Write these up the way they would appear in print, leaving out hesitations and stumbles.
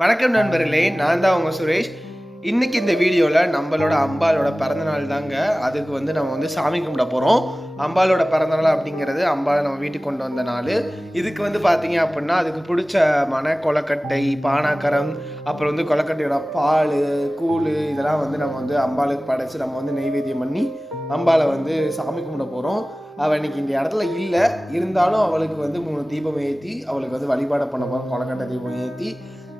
வணக்கம் நண்பர்களே, நான் தான் உங்கள் சுரேஷ். இன்றைக்கி இந்த வீடியோவில் நம்மளோட அம்பாலோட பிறந்தநாள் தாங்க. அதுக்கு நம்ம சாமி கும்பிட போகிறோம். அம்பாலோட பிறந்தநாள் அப்படிங்கிறது அம்பாவை நம்ம வீட்டுக்கு கொண்டு வந்த நாள். இதுக்கு பார்த்தீங்க அப்படின்னா அதுக்கு பிடிச்ச கொலக்கட்டை, பானாக்கரம், அப்புறம் கொலக்கட்டையோட பால், கூழ் இதெல்லாம் நம்ம அம்பாளுக்கு படைச்சு நம்ம நெய்வேத்தியம் பண்ணி அம்பாவை சாமி கும்பிட போகிறோம். அவள் இன்றைக்கி இந்த இடத்துல இல்லை, இருந்தாலும் அவளுக்கு 3 தீபம் ஏற்றி அவளுக்கு வழிபாடு பண்ண போகிறோம். கொலக்கட்டை தீபம் ஏற்றி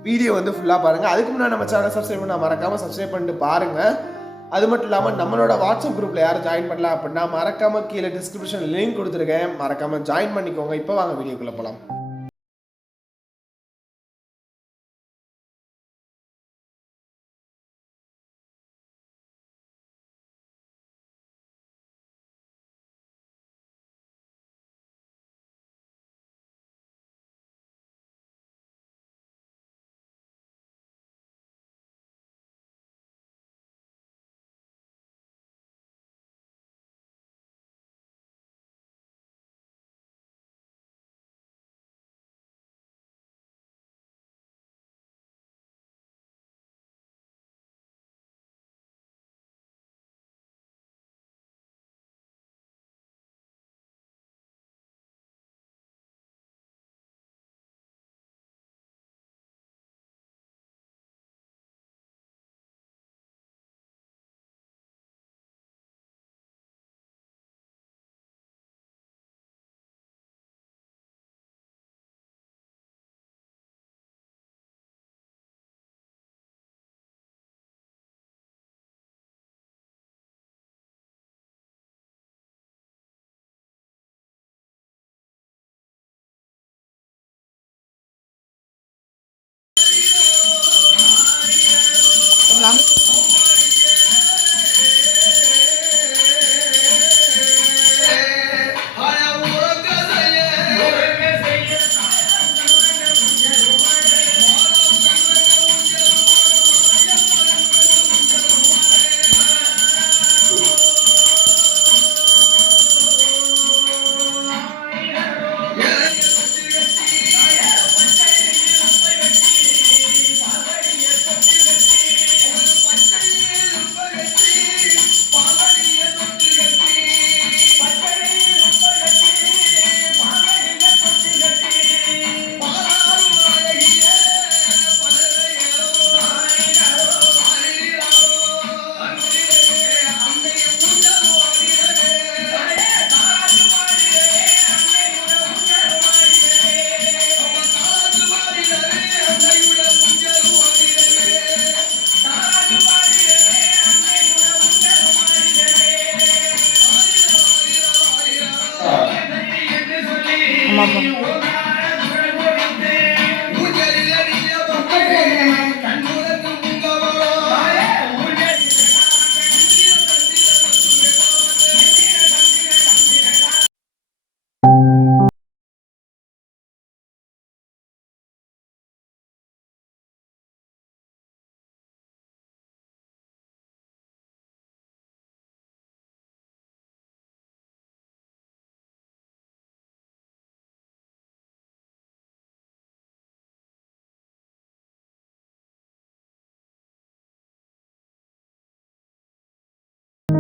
வீடியோ ஃபுல்லாக பாருங்கள். அதுக்கு முன்னாடி நம்ம சேனல் சப்ஸ்கிரைப் பண்ண மறக்காமல் சப்ஸ்கிரைப் பண்ணிட்டு பாருங்கள். அது மட்டும் இல்லாமல் நம்மளோட வாட்ஸ்அப் குரூப்பில் யாரும் ஜாயின் பண்ணலாம் அப்படின்னா மறக்காமல் கீழே டிஸ்கிரிப்ஷன் லிங்க் கொடுத்துருக்கேன், மறக்காமல் ஜாயின் பண்ணிக்கோங்க. இப்போ வாங்க வீடியோக்குள்ளே போகலாம்.